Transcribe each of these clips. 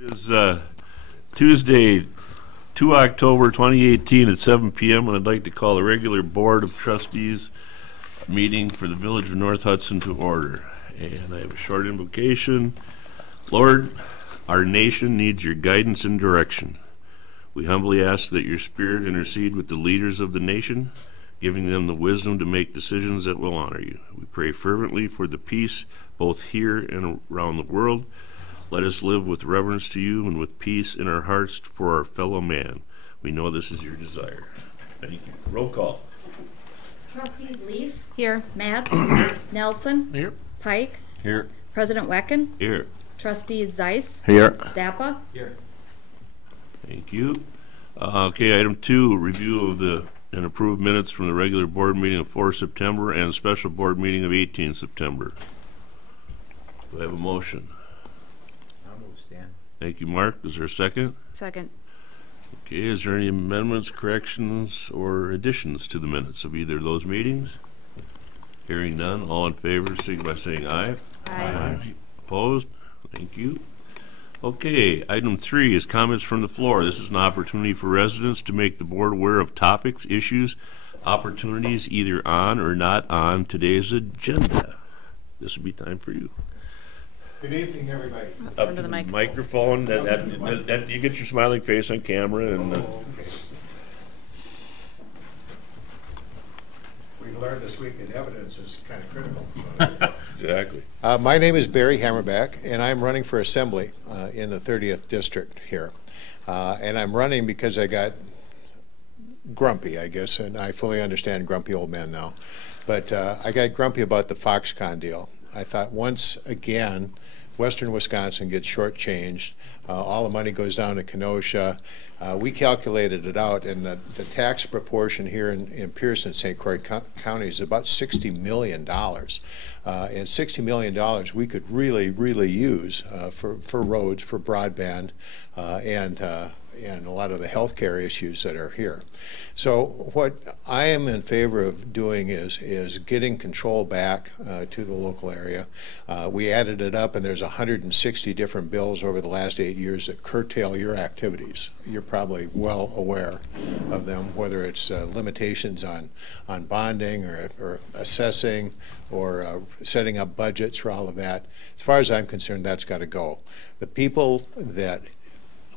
It is Tuesday, 2 October 2018 at 7 p.m. and I'd like to call the regular Board of Trustees meeting for the Village of North Hudson to order. And I have a short invocation. Lord, our nation needs your guidance and direction. We humbly ask that your Spirit intercede with the leaders of the nation, giving them the wisdom to make decisions that will honor you. We pray fervently for the peace both here and around the world. Let us live with reverence to you and with peace in our hearts for our fellow man. We know this is your desire. Thank you. Roll call. Trustees Leaf. Here. Matz. Nelson. Here. Pike. Here. President Wecken. Here. Trustees Zeiss. Here. Zappa. Here. Thank you. Okay, item 2, review of the and approved minutes from the regular board meeting of 4 September and special board meeting of 18 September. Do I have a motion? Thank you, Mark. Is there a second? Second. Okay, is there any amendments, corrections, or additions to the minutes of either of those meetings? Hearing none, all in favor, signify by saying aye. Aye. Opposed? Thank you. Okay, item 3 is comments from the floor. This is an opportunity for residents to make the board aware of topics, issues, opportunities either on or not on today's agenda. This will be time for you. Good evening, everybody. Up to the microphone. That you get your smiling face on camera, and Okay. We've learned this week that evidence is kind of critical. So. exactly. My name is Barry Hammerback, and I'm running for assembly in the 30th district here. And I'm running because I got grumpy, I guess, and I fully understand grumpy old men now. But I got grumpy about the Foxconn deal. I thought once again, Western Wisconsin gets shortchanged. All the money goes down to Kenosha. We calculated it out, and the tax proportion here in Pierce and St. Croix County is about $60 million. And $60 million we could really use for roads, for broadband, and a lot of the healthcare issues that are here. So what I am in favor of doing is getting control back to the local area. We added it up, and there's 160 different bills over the last 8 years that curtail your activities. You're probably well aware of them, whether it's limitations on bonding or assessing or setting up budgets or all of that. As far as I'm concerned, that's got to go. The people that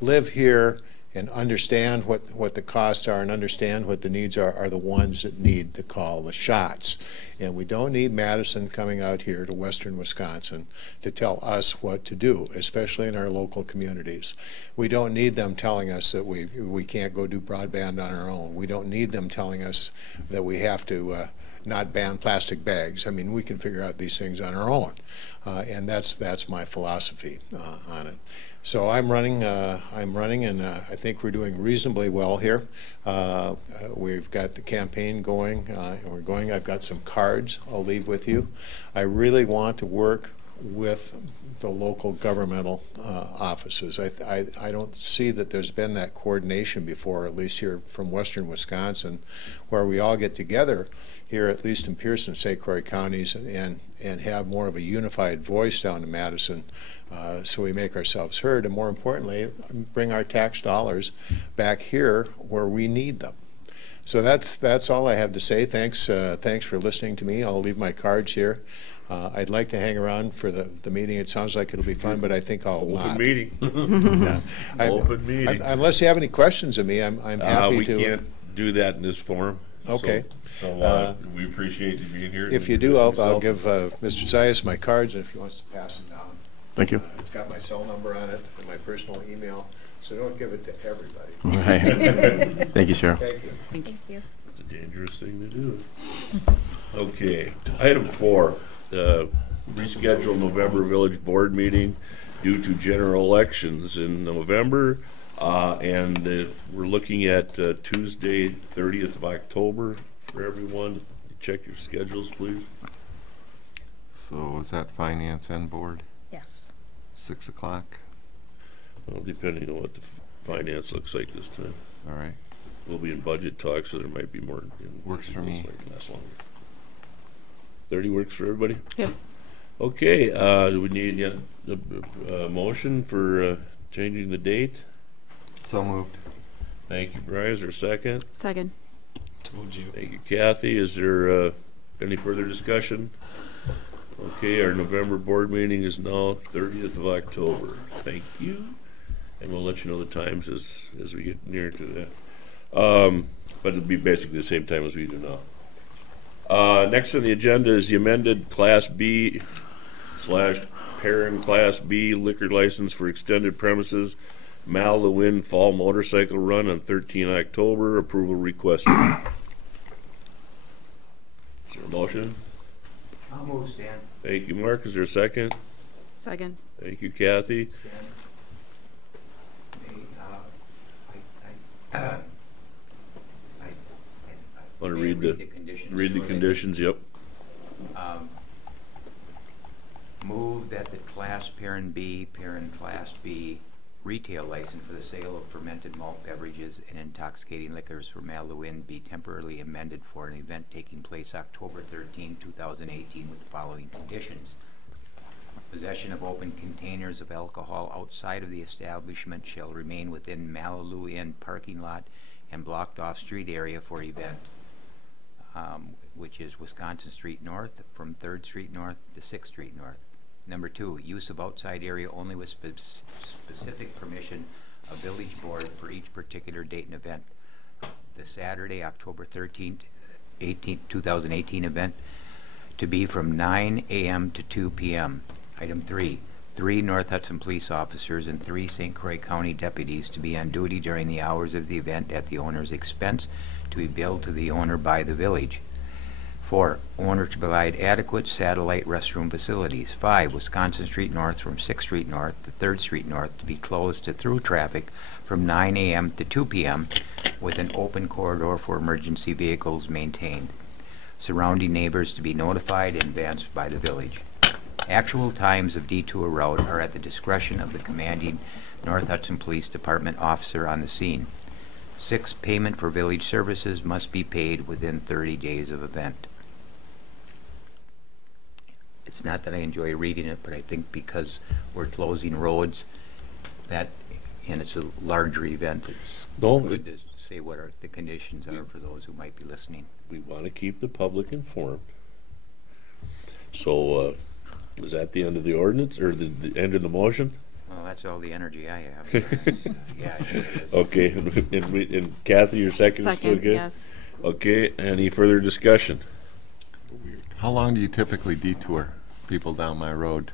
live here and understand what the costs are and understand what the needs are the ones that need to call the shots. And we don't need Madison coming out here to Western Wisconsin to tell us what to do, especially in our local communities. We don't need them telling us that we can't go do broadband on our own. We don't need them telling us that we have to not ban plastic bags. I mean, we can figure out these things on our own. And that's my philosophy on it. So I'm running, and I think we're doing reasonably well here. We've got the campaign going, and we're going. I've got some cards I'll leave with you. I really want to work with the local governmental offices. I don't see that there's been that coordination before, at least here from Western Wisconsin, where we all get together here, at least in Pierce and St. Croix counties, and have more of a unified voice down in Madison, so we make ourselves heard, and more importantly, bring our tax dollars back here where we need them. So that's all I have to say. Thanks for listening to me. I'll leave my cards here. I'd like to hang around for the meeting. It sounds like it'll be fun, but I think I'll not. Open meeting. Yeah. Open meeting. Unless you have any questions of me, I'm happy to. We can't do that in this forum. Okay. So we appreciate you being here. If you do, I'll give Mr. Zayas my cards, and if he wants to pass them down. Thank you. It's got my cell number on it and my personal email, so don't give it to everybody. All right. Thank you, sir. Thank you. Thank you. It's a dangerous thing to do. Okay. Item 4, reschedule November village board meeting due to general elections in November, and we're looking at Tuesday, 30th of October for everyone. Check your schedules, please. So is that finance and board? Yes. 6 o'clock? Well, depending on what the finance looks like this time. All right. We'll be in budget talk, so there might be more. Works for me. Last longer. 30 works for everybody? Yep. Okay, do we need a motion for changing the date. So moved. Thank you, Brian. Is there a second? Second. Told you. Thank you, Kathy. Is there any further discussion? Okay, our November board meeting is now 30th of October. Thank you. And we'll let you know the times as we get near to that. But it'll be basically the same time as we do now. Next on the agenda is the amended Class B / Parent Class B liquor license for extended premises Mal-the-Wind Fall Motorcycle Run on 13 October. Approval requested. Is there a motion? I'll move, Stan. Thank you, Mark. Is there a second? Second. Thank you, Kathy. Want to read the conditions? read the conditions? Yep. Move that the Class Parent Class B retail license for the sale of fermented malt beverages and intoxicating liquors for Mal-the-Wind be temporarily amended for an event taking place October 13, 2018 with the following conditions. Possession of open containers of alcohol outside of the establishment shall remain within Mal-the-Wind parking lot and blocked off street area for event, which is Wisconsin Street North from 3rd Street North to 6th Street North. Number 2, use of outside area only with specific permission of village board for each particular date and event. The Saturday, October 13th, 2018 event to be from 9 a.m. to 2 p.m. Item 3, 3 North Hudson police officers and 3 St. Croix County deputies to be on duty during the hours of the event at the owner's expense to be billed to the owner by the village. 4, owner to provide adequate satellite restroom facilities. 5, Wisconsin Street North from 6th Street North to 3rd Street North to be closed to through traffic from 9 a.m. to 2 p.m. with an open corridor for emergency vehicles maintained. Surrounding neighbors to be notified in advance by the village. Actual times of detour route are at the discretion of the commanding North Hudson Police Department officer on the scene. 6, payment for village services must be paid within 30 days of event. It's not that I enjoy reading it, but I think because we're closing roads, and it's a larger event, it's good to say what the conditions are for those who might be listening. We want to keep the public informed. So, is that the end of the ordinance, or the end of the motion? Well, that's all the energy I have. Yeah, it is. Okay, and Kathy, your second is still Second, good? yes. Okay, any further discussion? How long do you typically detour people down my road?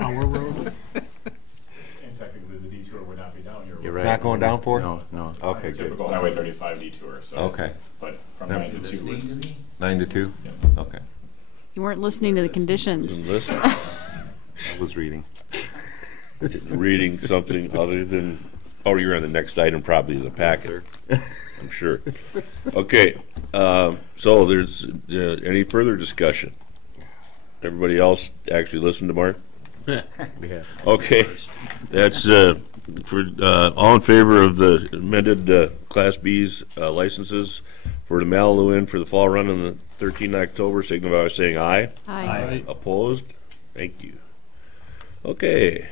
Our road? And technically, the detour would not be down your road. You're It's right. not going down for? No, no. Okay, good. Typical Highway 35 detour, so. Okay. But from Never- 9 to 2 Listening was. to me? 9 to 2? Yeah. Okay. You weren't listening to the conditions. And listen, I was reading. reading something other than, oh, you're on the next item probably in the packet, I'm sure. Okay, so there's any further discussion? Everybody else actually listen to Mark? Okay, that's for all in favor of the amended Class B's licenses for the Mal-the-Wind for the fall run on the 13th October, signify by saying aye. Aye. Opposed? Thank you. Okay.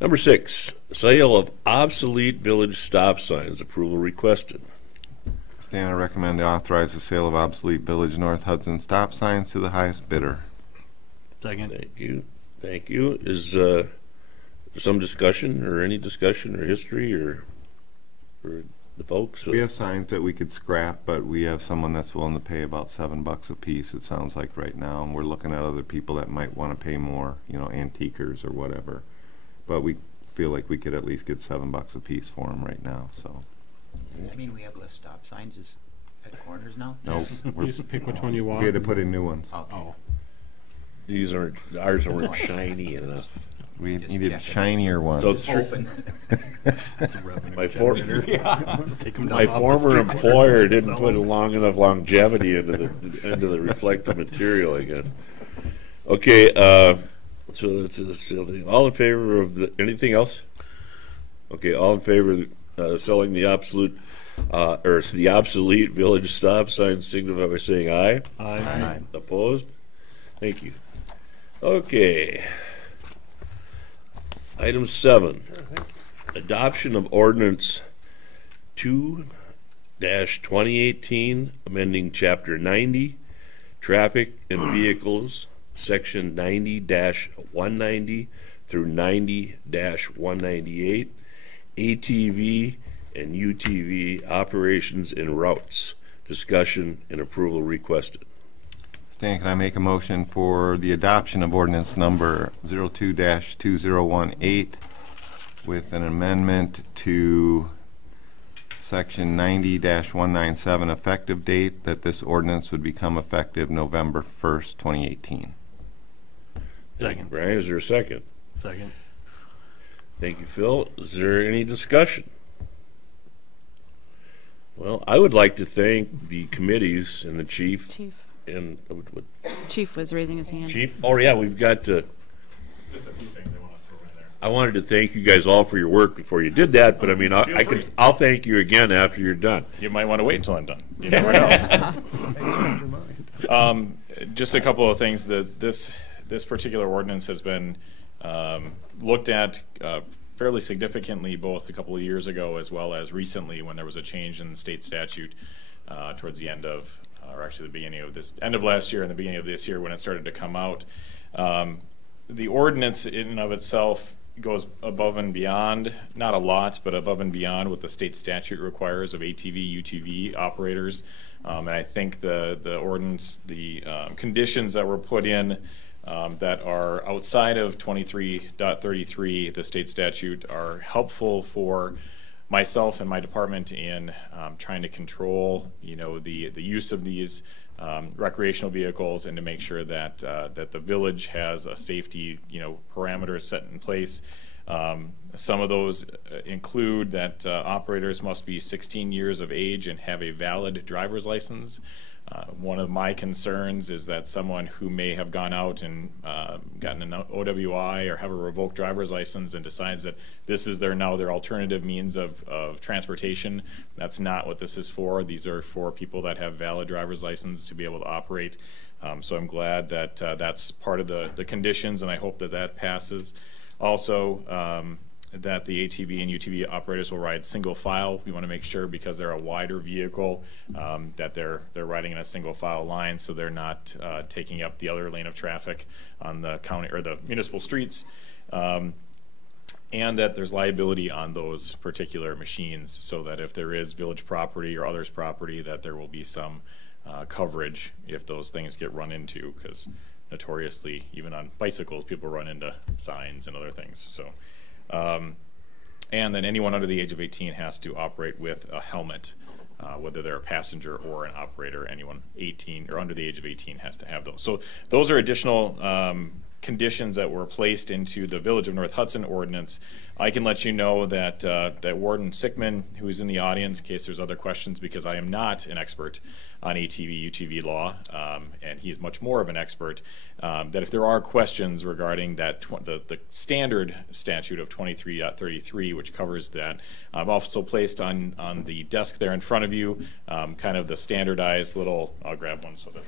Number 6, sale of obsolete village stop signs. Approval requested. Stan, I recommend to authorize the sale of obsolete Village North Hudson stop signs to the highest bidder. Second. Thank you. Thank you. Is there some discussion or any discussion or history or for the folks? We have signs that we could scrap, but we have someone that's willing to pay about $7 a piece, it sounds like right now, and we're looking at other people that might want to pay more, antiquers or whatever. But we feel like we could at least get $7 a piece for them right now, so. I mean, we have less stop signs at corners now? Nope. You just pick which one you want. We had to put in new ones. Okay. Oh. Ours aren't shiny enough. We Just needed checking. shinier ones. So it's Open. That's a revenue. my My former employer didn't put a long enough longevity into the reflective material again. Okay, so it's a sale thing. All in favor of anything else? Okay, all in favor of selling the the obsolete village stop sign, signify by saying aye. Aye. Opposed? Thank you. Okay. Item 7, adoption of ordinance 2-2018, amending Chapter 90, Traffic and Vehicles, Section 90-190 through 90-198, ATV and UTV operations and routes. Discussion and approval requested. Stan, can I make a motion for the adoption of ordinance number 02-2018 with an amendment to section 90-197 effective date, that this ordinance would become effective November 1st, 2018. Thank you, Brian. Is there a second? Second. Thank you, Phil. Is there any discussion? Well, I would like to thank the committees and the chief. And Chief was raising his hand. Chief? Oh, yeah, we've got to. Just a few things I want to throw in there. I wanted to thank you guys all for your work before you did that, but I mean, I'll thank you again after you're done. You might want to wait until I'm done. You never know. Just a couple of things. This particular ordinance has been looked at fairly significantly, both a couple of years ago as well as recently, when there was a change in the state statute towards the end of, or actually the beginning of this, end of last year and the beginning of this year when it started to come out. The ordinance in and of itself goes above and beyond, not a lot, but above and beyond what the state statute requires of ATV, UTV operators. And I think the ordinance, the conditions that were put in that are outside of 23.33, the state statute, are helpful for myself and my department in trying to control, the use of these recreational vehicles, and to make sure that that the village has a safety, parameters set in place. Some of those include that operators must be 16 years of age and have a valid driver's license. One of my concerns is that someone who may have gone out and gotten an OWI or have a revoked driver's license and decides that this is their alternative means of transportation. That's not what this is for. These are for people that have valid driver's license to be able to operate. So I'm glad that that's part of the conditions, and I hope that that passes. Also, that the ATV and UTV operators will ride single file. We want to make sure, because they're a wider vehicle, that they're riding in a single file line, so they're not taking up the other lane of traffic on the county or the municipal streets, and that there's liability on those particular machines, so that if there is village property or others' property, that there will be some coverage if those things get run into, because notoriously, even on bicycles, people run into signs and other things. So. And then anyone under the age of 18 has to operate with a helmet, whether they're a passenger or an operator. Anyone 18 or under the age of 18 has to have those. So those are additional conditions that were placed into the Village of North Hudson ordinance. I can let you know that that Warden Sickman, who is in the audience, in case there's other questions, because I am not an expert on ATV, UTV law, and he's much more of an expert, that if there are questions regarding that the standard statute of 23.33, which covers that, I've also placed on the desk there in front of you kind of the standardized little, I'll grab one so that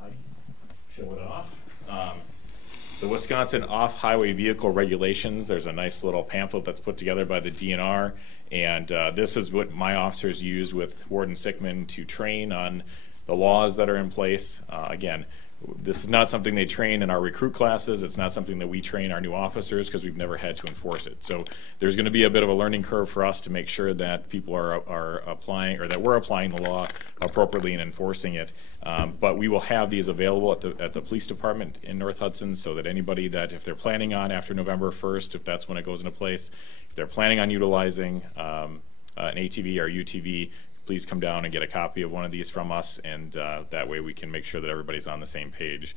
I show it off. The Wisconsin Off-Highway Vehicle Regulations, there's a nice little pamphlet that's put together by the DNR, and this is what my officers use with Warden Sickman to train on the laws that are in place. Again, this is not something they train in our recruit classes. It's not something that we train our new officers, because we've never had to enforce it. So there's going to be a bit of a learning curve for us to make sure that people are applying, or that we're applying the law appropriately and enforcing it. But we will have these available at the police department in North Hudson, so that anybody that, if they're planning on after November 1st, if that's when it goes into place, if they're planning on utilizing an ATV or UTV, please come down and get a copy of one of these from us, and that way we can make sure that everybody's on the same page.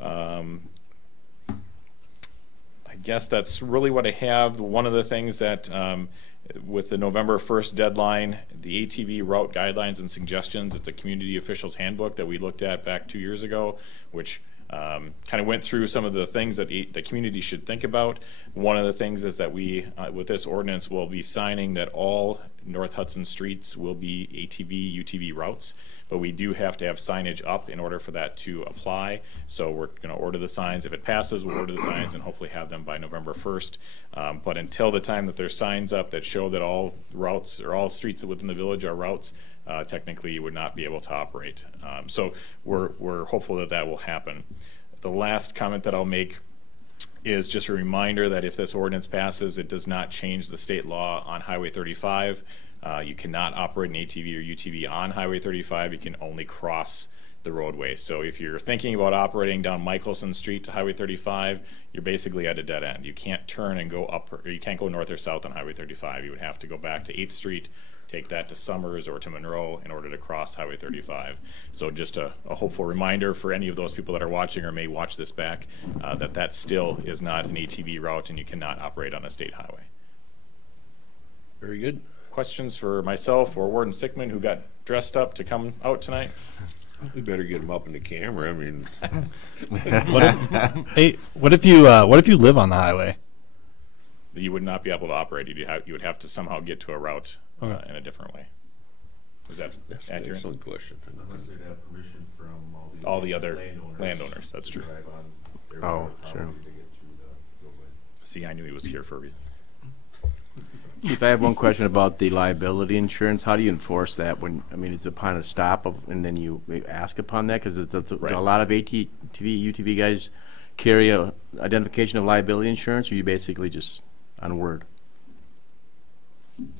I guess that's really what I have. One of the things that with the November 1st deadline, the ATV route guidelines and suggestions, it's a community officials handbook that we looked at back 2 years ago, which kind of went through some of the things that the community should think about. One of the things is that we, with this ordinance, will be signing that all North Hudson streets will be ATV, UTV routes, but we do have to have signage up in order for that to apply. So we're going to order the signs. If it passes, we'll order the signs and hopefully have them by November 1st. But until the time that there's signs up that show that all routes or all streets within the village are routes, technically you would not be able to operate. So we're hopeful that that will happen. The last comment that I'll make is just a reminder that if this ordinance passes, it does not change the state law on Highway 35. You cannot operate an ATV or UTV on Highway 35. You can only cross the roadway. So if you're thinking about operating down Michelson Street to Highway 35, you're basically at a dead end. You can't turn and go up, or you can't go north or south on Highway 35. You would have to go back to 8th Street, take that to Summers or to Monroe in order to cross Highway 35. So just a hopeful reminder for any of those people that are watching or may watch this back, that still is not an ATV route and you cannot operate on a state highway. Very good. Questions for myself or Warden Sickman, who got dressed up to come out tonight? We better get him up in the camera. I mean, What if you live on the highway? You would not be able to operate. You would have to somehow get to a route in a different way. Is that that's an accurate? excellent question. Unless they'd have permission from All the other landowners. landowners, that's to true. drive on their Oh, property sure. to get to the roadway. See, I knew he was here for a reason. Chief, I have one question about the liability insurance. How do you enforce that when, I mean, it's upon a stop of, and then you ask upon that? Because Right. a lot of ATV, UTV guys carry a identification of liability insurance, or you basically just on word?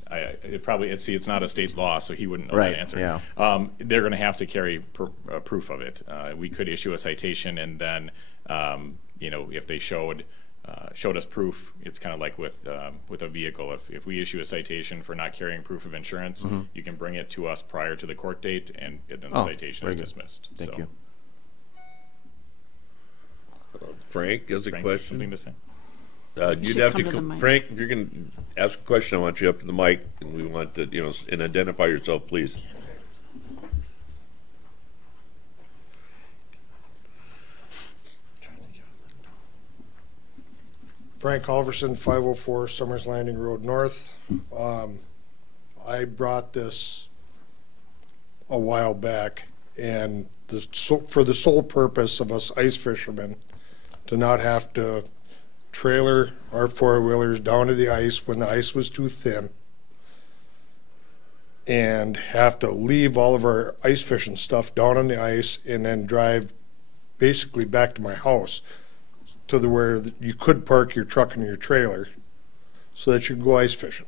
It's not a state law, so he wouldn't know Right, that answer. yeah. They're going to have to carry proof of it. We could issue a citation, and then if they showed us proof, it's kind of like with a vehicle. If we issue a citation for not carrying proof of insurance, you can bring it to us prior to the court date, and then the Oh, citation very is good. dismissed. Thank So, you. Frank has a Frank, question. something to say? You'd should have come to to the come, mic. Frank, if you're going to ask a question, I want you up to the mic, and we want to, and identify yourself, please. Frank Halverson, 504 Summers Landing Road North. I brought this a while back, and for the sole purpose of us ice fishermen to not have to trailer our four-wheelers down to the ice when the ice was too thin and have to leave all of our ice fishing stuff down on the ice and then drive basically back to my house to where you could park your truck and your trailer so that you could go ice fishing.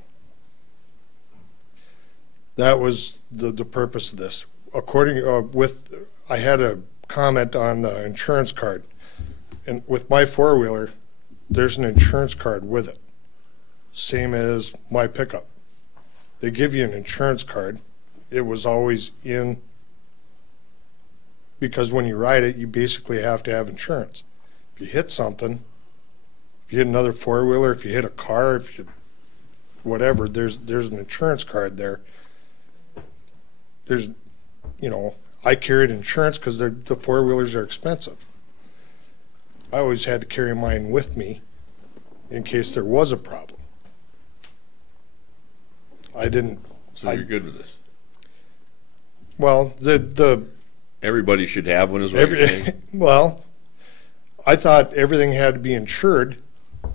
That was the purpose of this. I had a comment on the insurance card, and with my four-wheeler, there's an insurance card with it, same as my pickup. They give you an insurance card. It was always in, because when you ride it, you basically have to have insurance. If you hit something, if you hit another four-wheeler, if you hit a car, whatever, there's an insurance card there. I carried insurance because the four-wheelers are expensive. I always had to carry mine with me in case there was a problem. So you're good with this? Well, Everybody should have one, is what you're saying? well, I thought everything had to be insured.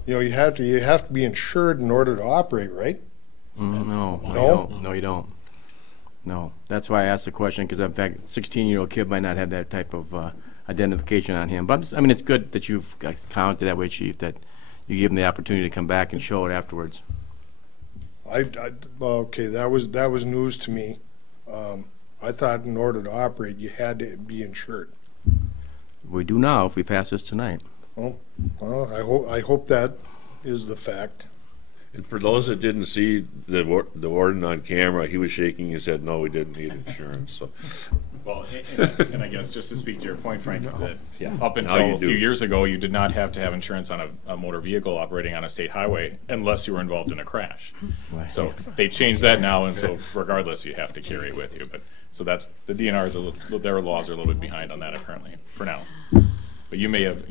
You have to be insured in order to operate, right? No, No? no, you don't. No, that's why I asked the question, because in fact, 16-year-old kid might not have that type of identification on him. But it's good that you've commented that way, Chief, that you give him the opportunity to come back and show it afterwards. Okay, that was news to me. I thought in order to operate, you had to be insured. We do now if we pass this tonight. Well, I hope that is the fact. And for those that didn't see the warden on camera, he was shaking his head, no, we didn't need insurance, so. Well, and I guess just to speak to your point, Frank, that up Now until you a do. few years ago, you did not have to have insurance on a motor vehicle operating on a state highway unless you were involved in a crash. So they changed that now, and so regardless, you have to carry it with you. But so that's the DNR's their laws are a little bit behind on that apparently for now. But you may have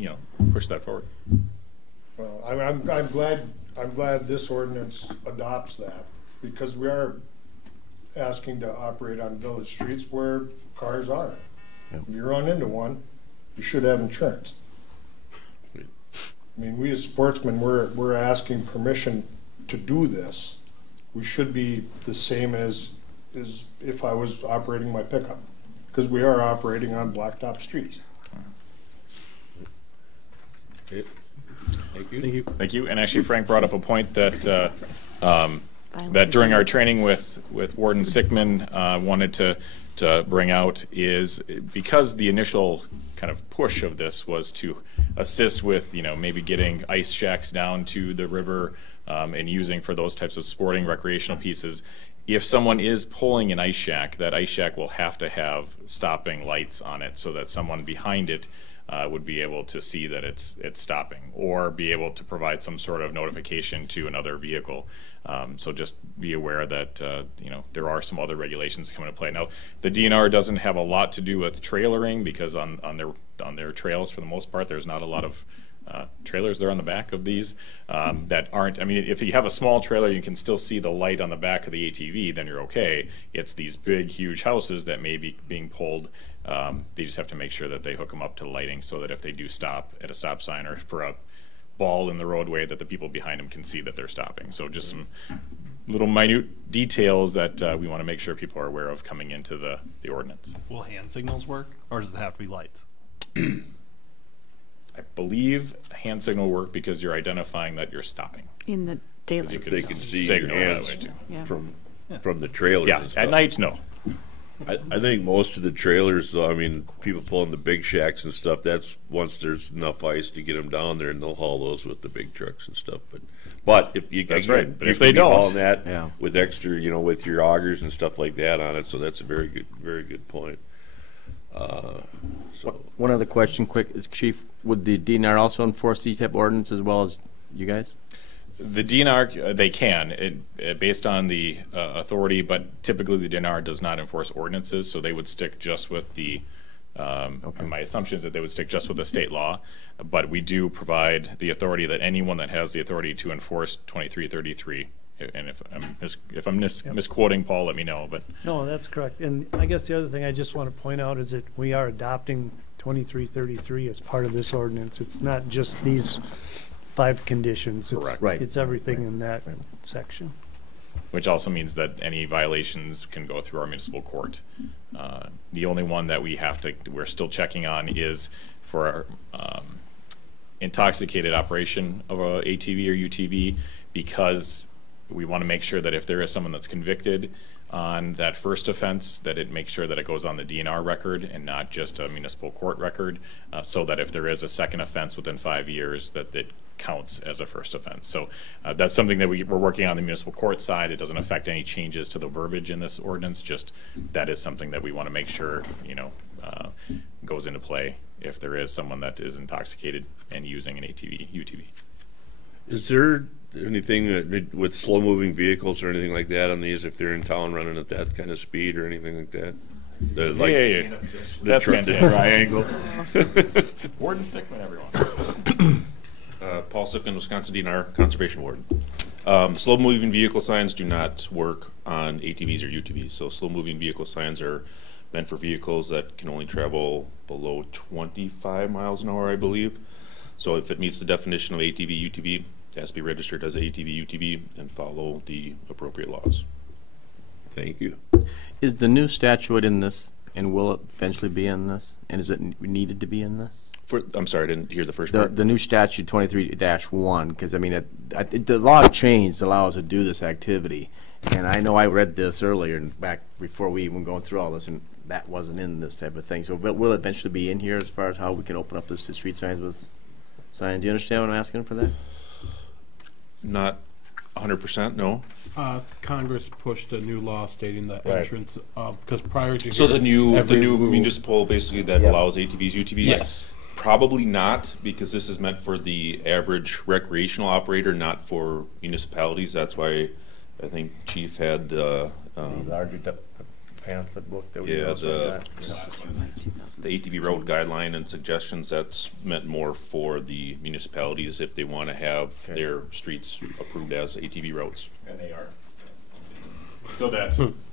pushed that forward. Well, I'm glad this ordinance adopts that, because we are asking to operate on village streets where cars are. If you run into one, you should have insurance. I mean, we as sportsmen, we're asking permission to do this. We should be the same as if I was operating my pickup, because we are operating on blacktop streets. Thank you. Thank you. Thank you. And actually, Frank brought up a point that that during our training with Warden Sickman wanted to bring out is because the initial kind of push of this was to assist with, you know, maybe getting ice shacks down to the river and using for those types of sporting recreational pieces. If someone is pulling an ice shack, that ice shack will have to have stopping lights on it so that someone behind it would be able to see that it's stopping, or be able to provide some sort of notification to another vehicle. So just be aware that you know, there are some other regulations coming into play. Now, the DNR doesn't have a lot to do with trailering, because on their trails, for the most part, there's not a lot of trailers there on the back of these that aren't, I mean, if you have a small trailer, you can still see the light on the back of the ATV, then you're okay. It's these big, huge houses that may be being pulled. They just have to make sure that they hook them up to lighting so that if they do stop at a stop sign or for a ball in the roadway, that the people behind them can see that they're stopping. So just some little minute details that we want to make sure people are aware of coming into the ordinance. Will hand signals work, or does it have to be lights? I believe hand signal work because you're identifying that you're stopping. In the daylight. You could They can see your signal that hands way too. Yeah. from the trailers. Yeah, and stuff. at night, no. I think most of the trailers, though, I mean, people pulling the big shacks and stuff, that's once there's enough ice to get them down there, and they'll haul those with the big trucks and stuff. But if you, That's again, right. But you if they can be don't, hauling that yeah. with extra, you know, with your augers and stuff like that on it, so that's a very good point. So One other question, quick, is Chief, would the DNR also enforce these type of ordinances as well as you guys? The DNR, they can, based on the authority, but typically the DNR does not enforce ordinances, so they would stick just with the, my assumption is that they would stick just with the state law, but we do provide the authority that anyone that has the authority to enforce 2333, and if I'm misquoting Paul, let me know, but. No, that's correct. And I guess the other thing I just want to point out is that we are adopting 2333 as part of this ordinance. It's not just these 5 conditions. It's, Correct. Right. It's everything in that section. Which also means that any violations can go through our municipal court. The only one that we're still checking on is for intoxicated operation of a ATV or UTV, because we want to make sure that if there is someone that's convicted on that first offense, that it makes sure that it goes on the DNR record and not just a municipal court record, so that if there is a second offense within 5 years, that it counts as a first offense. So that's something that we're working on the municipal court side. It doesn't affect any changes to the verbiage in this ordinance, just that is something that we want to make sure, you know, goes into play if there is someone that is intoxicated and using an ATV, UTV. is there anything with slow-moving vehicles or anything like that on these, if they're in town running at that kind of speed or anything like that? Yeah. That's the fantastic. triangle. Warden Sickman, everyone. Paul Sipkin, Wisconsin DNR Conservation Warden. Slow-moving vehicle signs do not work on ATVs or UTVs. So slow-moving vehicle signs are meant for vehicles that can only travel below 25 miles an hour, I believe. So if it meets the definition of ATV, UTV, it has to be registered as ATV, UTV, and follow the appropriate laws. Thank you. Is the new statute in this, and will it eventually be in this? And is it needed to be in this? I'm sorry, I didn't hear the first part. The new statute 23-1, because I mean, the law changed, allows us to do this activity. And I know I read this earlier, and back before we even going through all this, and that wasn't in this type of thing. So will it eventually be in here as far as how we can open up this to street signs with signs? Do you understand what I'm asking for that? Not 100%, no. Congress pushed a new law stating that entrance, because prior to So here, the new every rule- municipal basically that Yeah. allows ATVs, UTVs? Yes. Probably not, because this is meant for the average recreational operator, not for municipalities. That's why I think Chief had the larger pamphlet book that we yeah, also got. the ATV road guideline and suggestions. That's meant more for the municipalities if they want to have their streets approved as ATV roads. And they are. So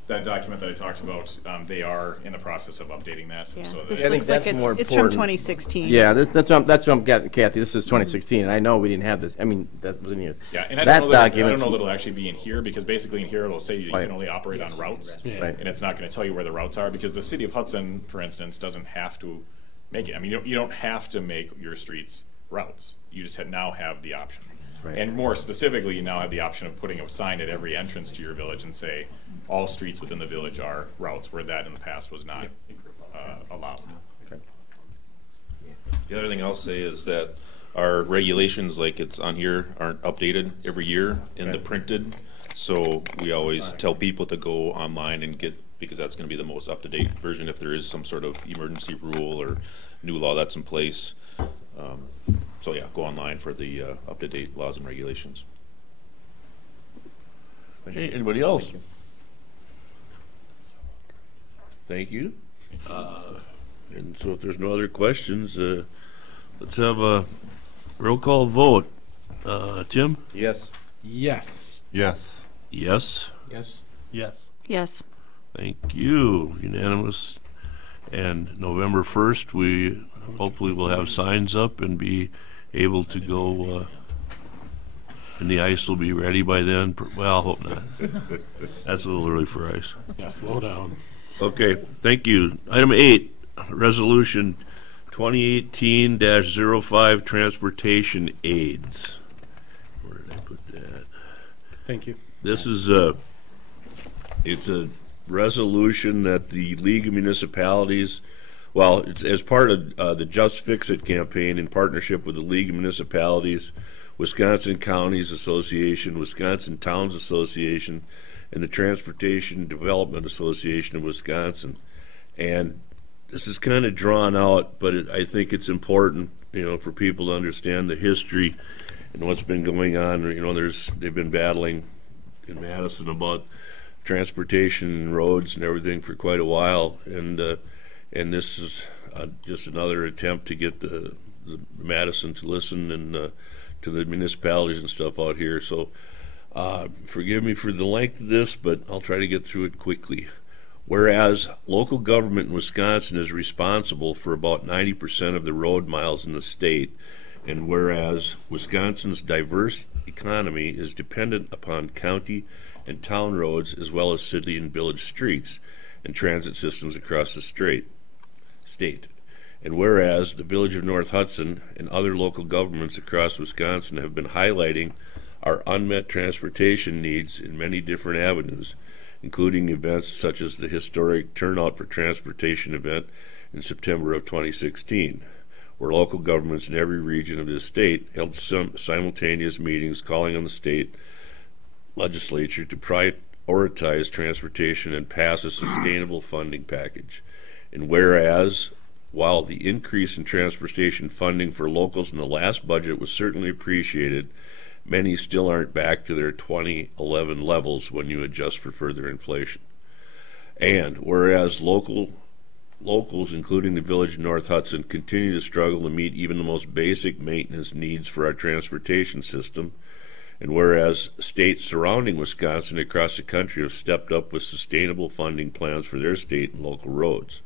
that document that I talked about, they are in the process of updating that. Yeah. So This that, I think looks like that's more it's from important. 2016. Yeah, that's what I'm getting, Kathy. This is 2016, and I know we didn't have this. I mean, that wasn't here. yeah, and I That don't know that document's- it'll actually be in here, because basically in here it'll say you Right. can only operate on routes, Right. and it's not going to tell you where the routes are, because the city of Hudson, for instance, doesn't have to make it. I mean, you don't have to make your streets routes. You just now have the option. Right. And more specifically, you now have the option of putting a sign at every entrance to your village and say, all streets within the village are routes, where that in the past was not allowed. The other thing I'll say is that our regulations, like it's on here, aren't updated every year in the printed. So we always tell people to go online and get, because that's gonna be the most up-to-date version if there is some sort of emergency rule or new law that's in place. So yeah, go online for the up-to-date laws and regulations. Hey, anybody else? Thank you. And so if there's no other questions, let's have a roll call vote. Tim? Yes. Yes. Yes. Yes. Yes. Yes. Yes. Thank you. Unanimous. And November 1st, we hopefully will have signs up and be able to go, and the ice will be ready by then. Well, I hope not. That's a little early for ice. Yeah, slow down. Okay, thank you. Item 8, Resolution 2018-05, Transportation Aids. Where did I put that? Thank you. This is it's a resolution that the League of Municipalities, well, it's as part of the Just Fix It campaign in partnership with the League of Municipalities, Wisconsin Counties Association, Wisconsin Towns Association, and the Transportation Development Association of Wisconsin. And this is kind of drawn out, but I think it's important, for people to understand the history and what's been going on. They've been battling in Madison about transportation and roads and everything for quite a while, and this is just another attempt to get the Madison to listen and to the municipalities and stuff out here. So forgive me for the length of this, but I'll try to get through it quickly. Whereas local government in Wisconsin is responsible for about 90% of the road miles in the state, and whereas Wisconsin's diverse economy is dependent upon county and town roads as well as city and village streets and transit systems across the state. And whereas the Village of North Hudson and other local governments across Wisconsin have been highlighting our unmet transportation needs in many different avenues, including events such as the historic Turnout for Transportation event in September of 2016, where local governments in every region of the state held simultaneous meetings calling on the state legislature to prioritize transportation and pass a sustainable funding package. And whereas, while the increase in transportation funding for locals in the last budget was certainly appreciated, many still aren't back to their 2011 levels when you adjust for further inflation. And whereas locals, including the Village of North Hudson, continue to struggle to meet even the most basic maintenance needs for our transportation system, and whereas states surrounding Wisconsin across the country have stepped up with sustainable funding plans for their state and local roads,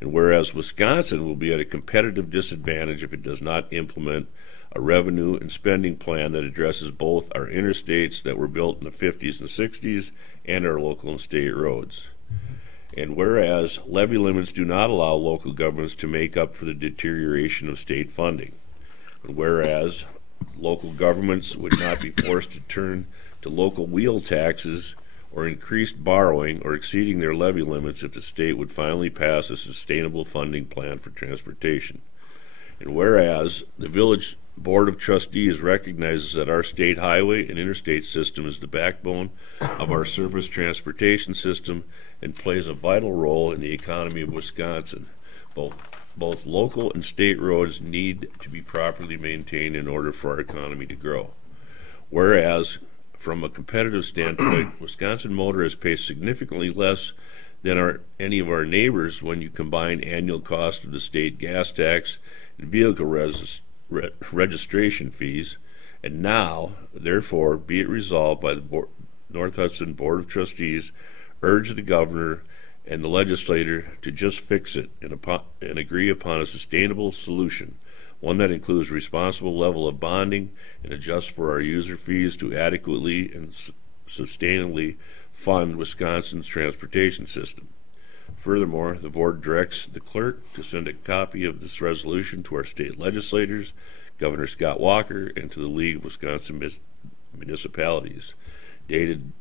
and whereas Wisconsin will be at a competitive disadvantage if it does not implement a revenue and spending plan that addresses both our interstates that were built in the 50s and 60s and our local and state roads. And whereas levy limits do not allow local governments to make up for the deterioration of state funding, and whereas local governments would not be forced to turn to local wheel taxes or increased borrowing or exceeding their levy limits if the state would finally pass a sustainable funding plan for transportation. And whereas the Village Board of Trustees recognizes that our state highway and interstate system is the backbone of our surface transportation system and plays a vital role in the economy of Wisconsin. Both local and state roads need to be properly maintained in order for our economy to grow. Whereas, from a competitive standpoint, Wisconsin motorists pay significantly less than any of our neighbors when you combine annual cost of the state gas tax and vehicle registration fees. And now, therefore, be it resolved by the North Hudson Board of Trustees urge the governor and the legislator to just fix it and agree upon a sustainable solution, one that includes responsible level of bonding and adjusts for our user fees to adequately and sustainably fund Wisconsin's transportation system. Furthermore, the board directs the clerk to send a copy of this resolution to our state legislators, Governor Scott Walker, and to the League of Wisconsin Municipalities, dated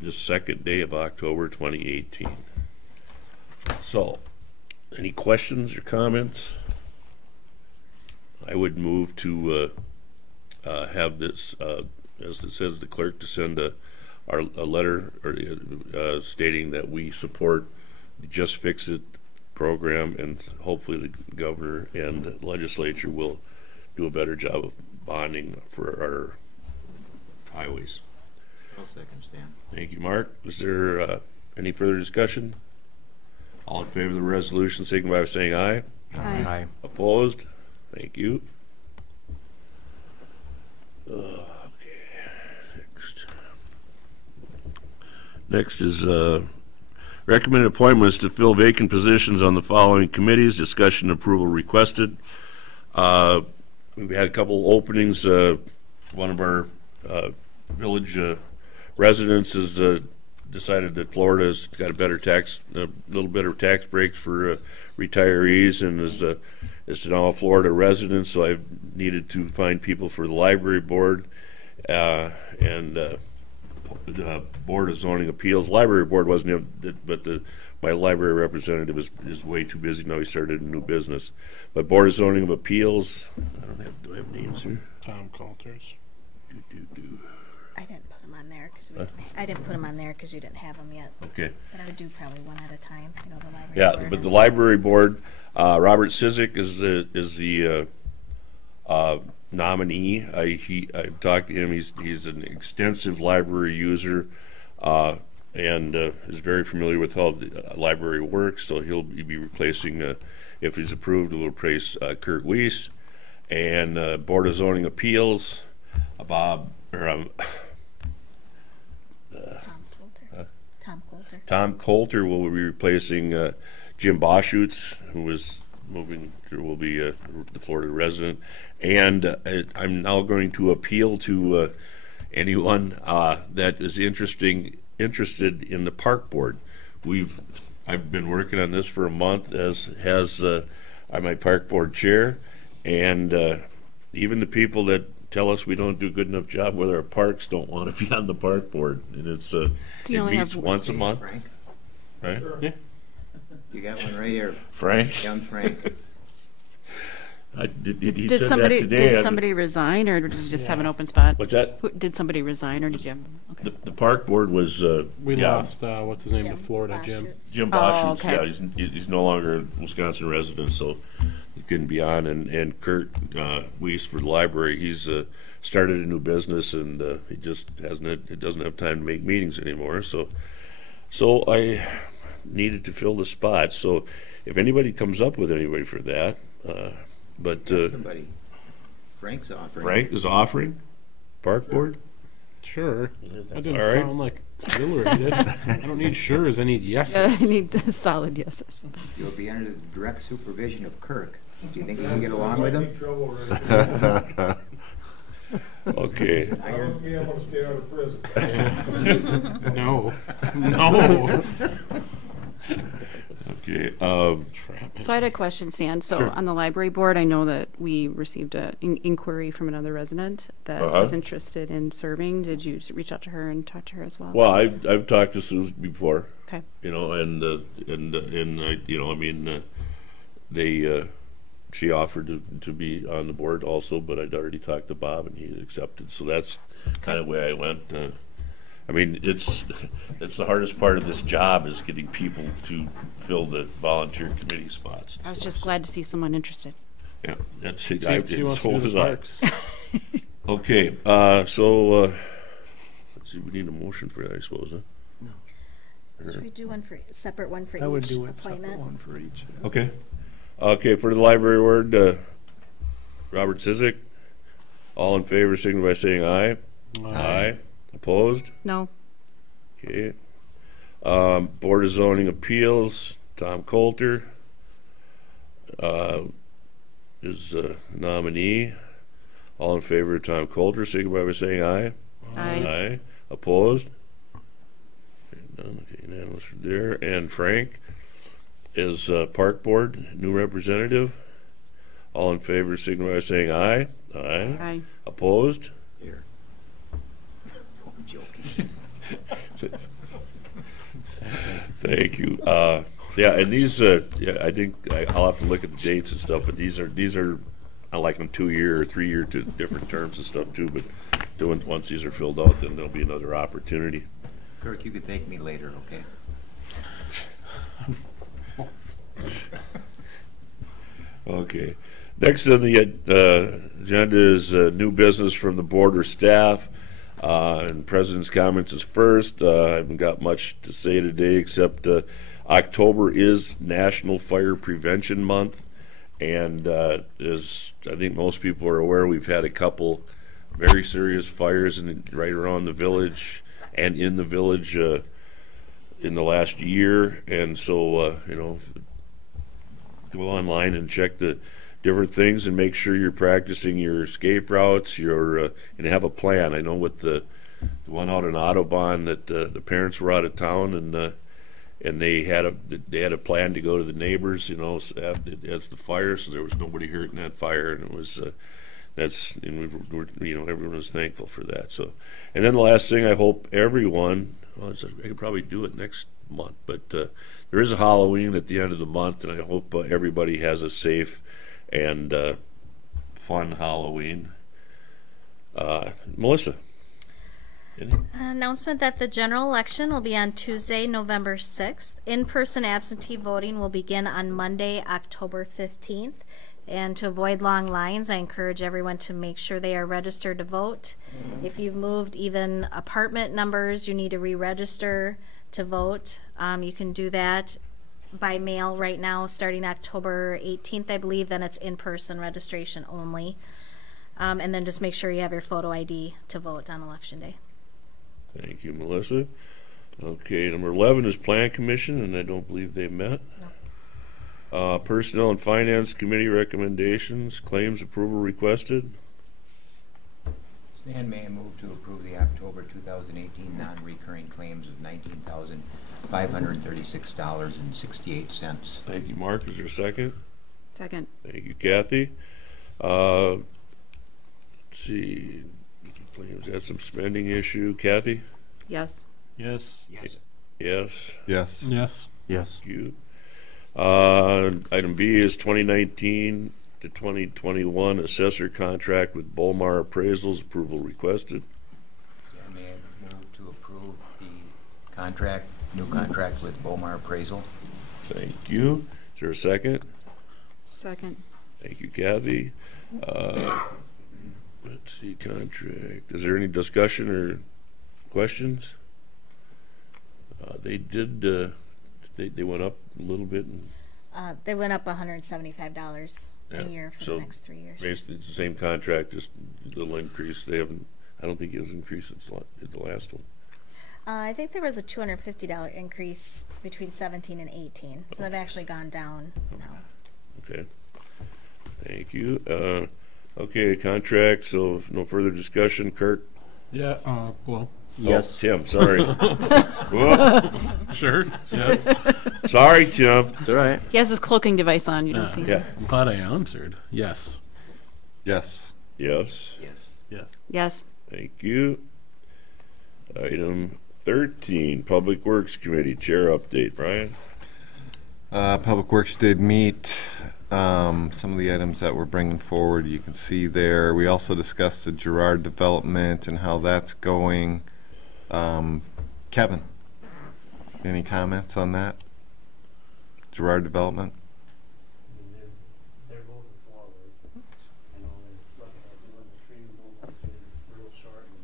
the second day of October 2018. So, any questions or comments? I would move to have this, as it says, the clerk to send a letter or, stating that we support the Just Fix It program, and hopefully the governor and the legislature will do a better job of bonding for our highways. I'll second, Stan. Thank you, Mark. Is there any further discussion? All in favor of the resolution, signify by saying aye. Aye. Opposed? Thank you. Next is recommended appointments to fill vacant positions on the following committees. Discussion and approval requested. We've had a couple openings. One of our village residents has decided that Florida's got a little better tax breaks for retirees, and is now a Florida resident. So I've needed to find people for the library board and the Board of Zoning Appeals. Library board wasn't, but my library representative is way too busy now. He started a new business. But Board of Zoning of Appeals, do I have names here? Tom Coulters. I didn't put them on there because you didn't have them yet. Okay. But I would do probably one at a time. You know, the library. Yeah, board but the and- library board, Robert Sizik is the nominee. I've talked to him. He's an extensive library user, and is very familiar with how the library works. So he'll be replacing, if he's approved, he'll replace Kurt Weiss. And Board of Zoning Appeals, Tom Coulter will be replacing Jim Boschutz, who was will be the Florida resident. And I'm now going to appeal to anyone that is interested in the park board. I've been working on this for a month, as has I'm my park board chair, and even the people that tell us we don't do a good enough job with our parks don't want to be on the park board. And it's you it only meets have- once a month, Frank, right? Yeah. you got one right here. Frank, Young Frank. he Did said somebody that today. did somebody resign, or did you just have an open spot? What's that? Did somebody resign, or did you have? Okay. The park board was We yeah, lost, what's his name, to Florida, Jim. Jim Oh, Boschutz. okay. Yeah, he's no longer a Wisconsin resident, so he couldn't be on. And Kurt Weiss for the library, he's started a new business, and he just doesn't have time to make meetings anymore. So I needed to fill the spot. So if anybody comes up with anybody for that, but Somebody. Frank's offering. Frank is offering park board. Sure. That didn't All right. sound like Hillary did. I don't need sure's, I need I yeses. need solid yeses. You'll be under the direct supervision of Kirk. Do you think you can get along with him? Okay. I won't be able to stay out of prison. No. No. Okay. So I had a question, Stan. So on the library board, I know that we received an inquiry from another resident that was interested in serving. Did you reach out to her and talk to her as well? Well, I've talked to Sue before. Okay. You know, and you know, I mean, she offered to be on the board also, but I'd already talked to Bob and he accepted. So that's kind of where I went. I mean, it's the hardest part of this job is getting people to fill the volunteer committee spots. I was just glad to see someone interested. Yeah, that's See if she wants to do the parks. Okay, so let's see. We need a motion for that, I suppose. Huh? Should we do one for, separate one for I would each do it separate appointment? one for each. Okay. Okay, for the library board, Robert Sizik. All in favor, signify by saying aye. Aye. Opposed? No. Okay. Board of Zoning Appeals, Tom Coulter is a nominee. All in favor of Tom Coulter, signify by saying aye. Aye. Opposed? Okay, none. Okay, unanimous for there. And Frank is Park Board, new representative. All in favor, signify by saying aye. Aye. Opposed? Here. I'm joking. Thank you. Yeah, and these, yeah, I think I'll have to look at the dates and stuff, but these are, I like them 2-year or 3-year to different terms and stuff too, but once these are filled out, then there'll be another opportunity. Kirk, you could thank me later, okay? Okay. Next on the agenda is new business from the board or staff. And President's comments is first. I haven't got much to say today except October is National Fire Prevention Month. And as I think most people are aware, we've had a couple very serious fires right around the village and in the village in the last year. And so, you know, go online and check the different things and make sure you're practicing your escape routes, and have a plan. I know with the one out in Audubon that the parents were out of town and they had a plan to go to the neighbors, you know, as the fire, so there was nobody hurt in that fire, and it was and we were, you know, everyone was thankful for that. So, and then the last thing, I hope everyone, well, I could probably do it next month, but there is a Halloween at the end of the month, and I hope everybody has a safe and fun Halloween. Melissa. Announcement that the general election will be on Tuesday, November 6th. In-person absentee voting will begin on Monday, October 15th. And to avoid long lines, I encourage everyone to make sure they are registered to vote. If you've moved even apartment numbers, you need to re-register to vote. You can do that by mail right now, starting October 18th, I believe. Then it's in-person registration only. And then just make sure you have your photo ID to vote on Election Day. Thank you, Melissa. Okay, number 11 is Plan Commission, and I don't believe they met. No. Personnel and Finance Committee recommendations, claims approval requested. Stan, may I move to approve the October 2018 non-recurring claims of $19,536.68. Thank you, Mark. Is there a second? Second. Thank you, Kathy. Let's see. Claims had some spending issue. Kathy? Yes. Yes. Yes. Yes. Yes. Yes. Yes. Thank you. Item B is 2019 to 2021 assessor contract with Bolmar Appraisals, approval requested. Stan, may I move to approve the contract, new contract with Bomar Appraisal? Thank you. Is there a second? Second. Thank you, Kathy. Let's see, contract. Is there any discussion or questions? They did, they went up a little bit. They went up $175 a year for the next 3 years. Basically, it's the same contract, just a little increase. They haven't, I don't think it was increased since the last one. I think there was a $250 increase between 17 and 18, so they've actually gone down now. Okay. Thank you. Okay, contract, so no further discussion. Kirk? Yeah, well. Yes. Oh, Tim, sorry. Sure, yes. Sorry, Tim. It's all right. He has his cloaking device on. You don't see him. Yeah. I'm glad I answered. Yes. Yes. Yes. Yes. Yes. Yes. Thank you. Item 13, Public Works Committee, Chair update. Brian? Public Works did meet. Some of the items that we're bringing forward, you can see there. We also discussed the Girard development and how that's going. Kevin, any comments on that? Girard development? They're moving forward. I know they're looking at doing the tree removal real shortly,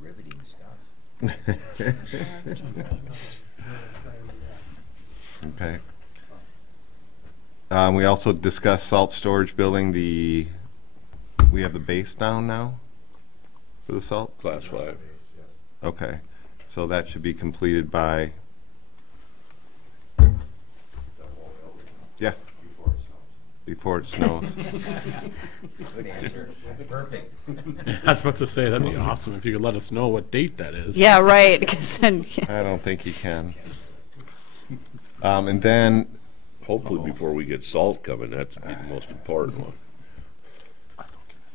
Riveting stuff. Okay. We also discussed salt storage building. We have the base down now for the salt? Class 5. Okay, so that should be completed by, yeah, before it snows. Good answer. That's perfect. I was about to say, that'd be awesome if you could let us know what date that is. Yeah, right, 'cause then, I don't think he can. And then, Hopefully before we get salt coming, that's the most important one.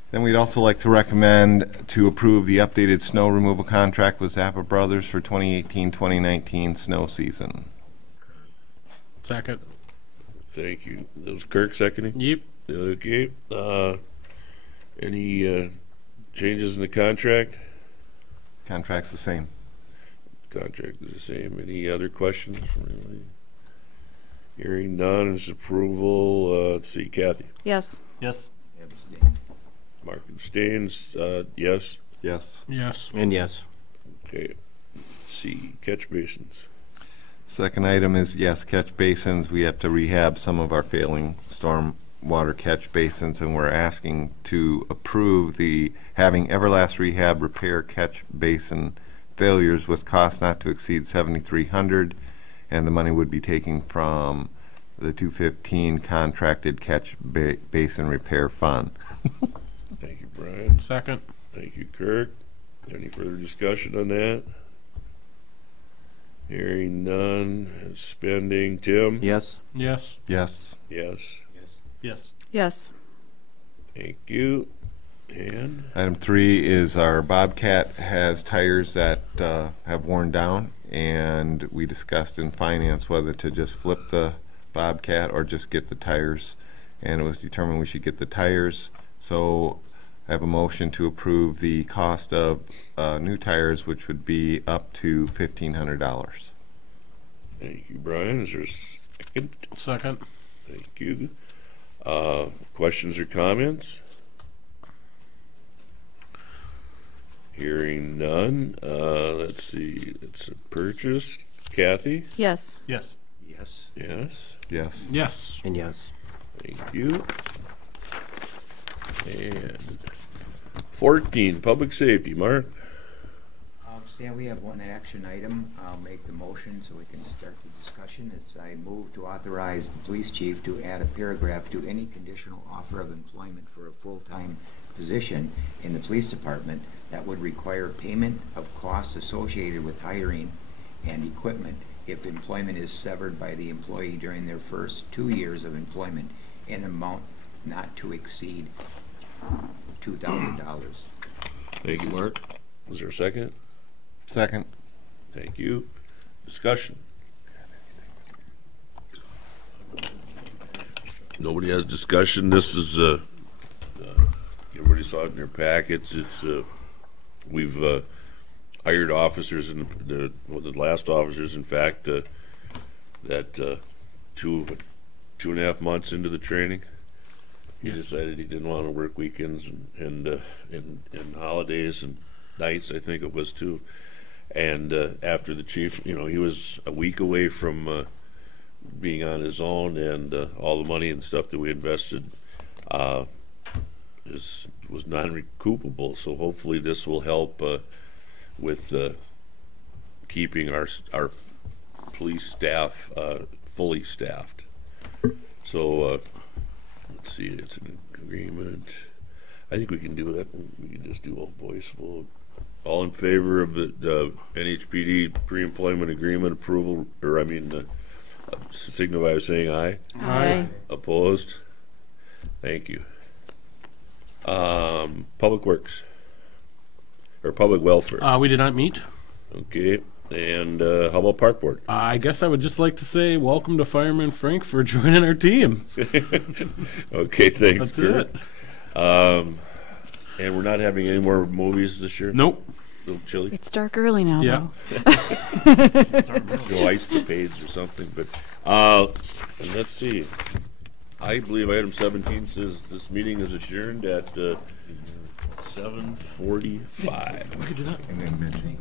then we'd also like to recommend to approve the updated snow removal contract with Zappa Brothers for 2018-2019 snow season. Second. Thank you. That was Kirk seconding? Yep. Okay. Any changes in the contract? Contract's the same. Contract is the same. Any other questions from anybody? Hearing none, it's approval. Let's see, Kathy. yes. Yes. Abstain. Mark abstains. Yes. Yes. Yes. And yes. Okay. Let's see, catch basins. Second item is, yes, catch basins. We have to rehab some of our failing storm water catch basins, and we're asking to approve the having Everlast Rehab repair catch basin failures with cost not to exceed $7,300, and the money would be taken from the 215 contracted catch basin repair fund. Thank you, Brian. Second. Thank you, Kirk. Any further discussion on that? Hearing none. Spending, Tim? Yes. Yes. Yes. Yes. Yes. Yes. Thank you. And Item 3 is our Bobcat has tires that have worn down, and we discussed in finance whether to just flip the Bobcat or just get the tires, and it was determined we should get the tires. So I have a motion to approve the cost of new tires, which would be up to $1,500. thank you, Brian. Is there a second? Second. Thank you. Questions or comments? Hearing none. Let's see. It's a purchase. Kathy? Yes. Yes. Yes. Yes. Yes. Yes. And yes. Thank you. And 14, public safety. Mark? Stan, we have one action item. I'll make the motion so we can start the discussion. As I move to authorize the police chief to add a paragraph to any conditional offer of employment for a full-time position in the police department that would require payment of costs associated with hiring and equipment if employment is severed by the employee during their first 2 years of employment in an amount not to exceed $2,000. Thank you, Mark. Is there a second? Second. Thank you. Discussion. Nobody has discussion. This is, everybody saw it in their packets. It's, we've hired officers, and the last officers, in fact, that 2.5 months into the training, he decided he didn't want to work weekends and holidays and nights, I think it was too. And after the chief, he was a week away from being on his own, and all the money and stuff that we invested was non-recoupable. So hopefully this will help with keeping our police staff fully staffed. So let's see, it's an agreement. I think we can do that. We can just do a voice vote. All in favor of the NHPD pre-employment agreement approval, signify by saying aye. Aye. Opposed? Thank you. Public Works, or Public Welfare. We did not meet. Okay. And how about Park Board? I guess I would just like to say welcome to Fireman Frank for joining our team. Okay, thanks. That's Kurt. it. And we're not having any more movies this year? Nope. A little chilly? It's dark early now, Yeah. though. No ice capades or something, but and let's see. I believe item 17 says this meeting is adjourned at 7:45. We could do that. And then mention